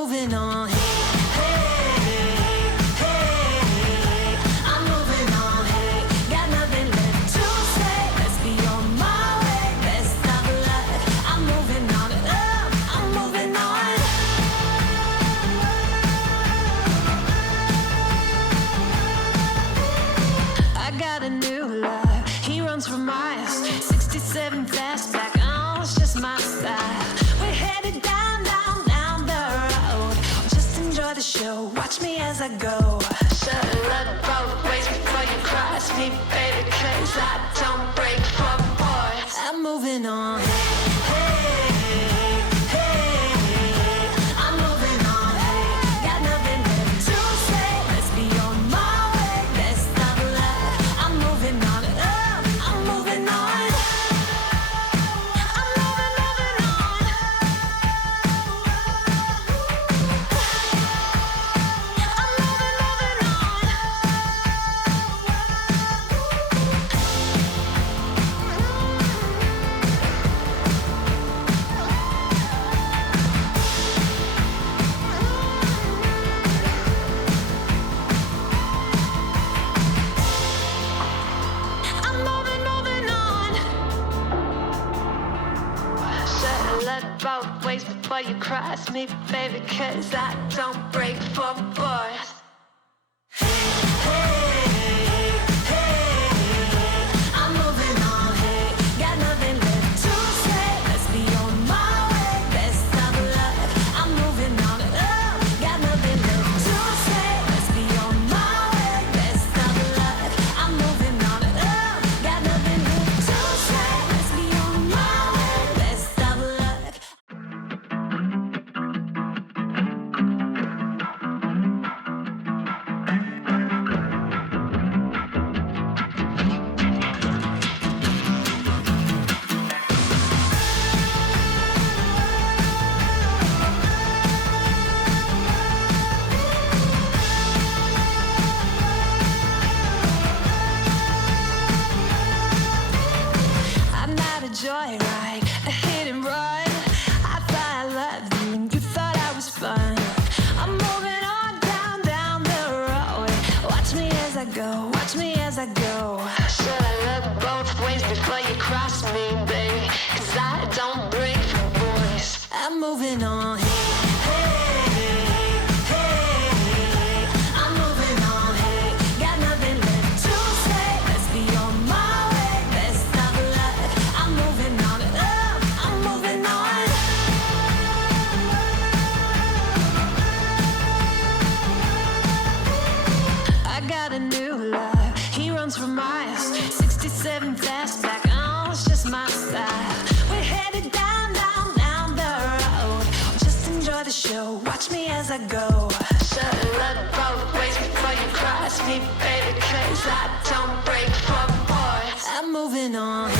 moving on. Hey, hey, hey. I'm moving on. Hey, got nothing left to say. Let's be on my way. Best of luck. I'm moving on. I'm moving on. I got a new love. He runs for miles. 67 fastback. Oh, it's just my style. We're headed down, down, down the road. Just enjoy the show. Watch me as I go. Should've looked both ways before you cross me, baby, 'cause I don't break for boys. I'm moving on. Hey, hey, I'm moving on. Hey, got nothing left to say. Let's be on my way. Best of luck. I'm moving on. I'm moving on. I'm moving, moving on. I'm moving, moving on. I'm moving, moving on. Should've looked both ways before you cross me, baby, 'cause I don't break for boys. Hey, hey, I'm moving on. Hey, got nothing left to say. Let's be on my way. Best of luck. I'm moving on. Got nothing left to say. Let's be on my way. Best of luck. I'm moving on. Got nothing left to say. Let's be on my way. Best of luck. I'm not a joyride, a hit and run. I thought I loved you and you thought I was fun. I'm moving on down, down the road. Watch me as I go, watch me as I go. Should I look both ways before you cross me, baby? 'Cause I don't break for boys. I'm moving on. Hey, hey, I'm moving on. Hey, got nothing left to say. Let's be on my way. Best of luck. I'm moving on. I'm moving on. I got a new love. He runs for miles. 67 fastback. Oh, it's just my style. We're headed down, down, down the road. Just enjoy the show. Watch me as I go. Should've looked both ways before you cross me, baby, 'cause I don't break for boys. I'm moving on.